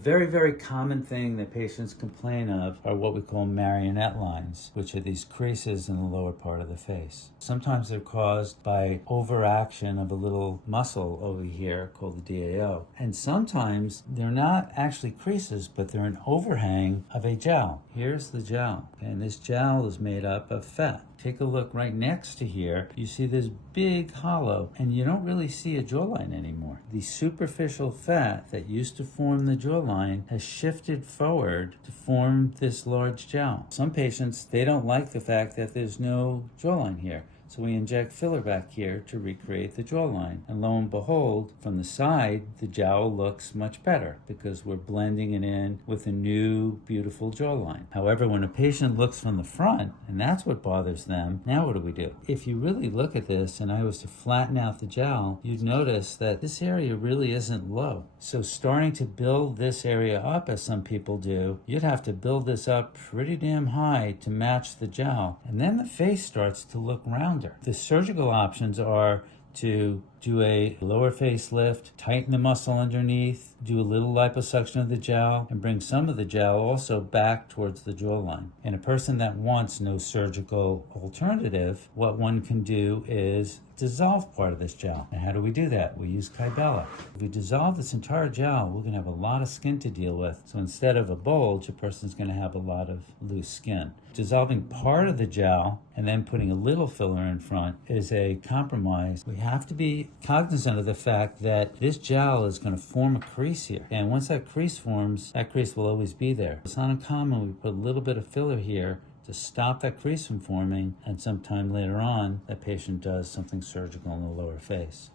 very, very common thing that patients complain of are what we call marionette lines, which are these creases in the lower part of the face. Sometimes they're caused by overaction of a little muscle over here called the DAO. And sometimes they're not actually creases, but they're an overhang of a jowl. Here's the jowl, and this jowl is made up of fat. Take a look right next to here. You see this big hollow, and you don't really see a jawline anymore. The superficial fat that used to form the jawline has shifted forward to form this large jowl. Some patients, they don't like the fact that there's no jawline here. So we inject filler back here to recreate the jawline. And lo and behold, from the side, the jowl looks much better because we're blending it in with a new, beautiful jawline. However, when a patient looks from the front, and that's what bothers them, now what do? If you really look at this and I was to flatten out the jowl, you'd notice that this area really isn't low. So starting to build this area up, as some people do, you'd have to build this up pretty damn high to match the jowl. And then the face starts to look round. The surgical options are to do a lower face lift, tighten the muscle underneath, do a little liposuction of the jowl, and bring some of the jowl also back towards the jawline. In a person that wants no surgical alternative, what one can do is dissolve part of this jowl. And how do we do that? We use Kybella. If we dissolve this entire jowl, we're going to have a lot of skin to deal with. So instead of a bulge, a person's going to have a lot of loose skin. Dissolving part of the jowl and then putting a little filler in front is a compromise. We have to be cognizant of the fact that this jowl is going to form a crease here. And once that crease forms, that crease will always be there. It's not uncommon we put a little bit of filler here to stop that crease from forming, and sometime later on, that patient does something surgical in the lower face.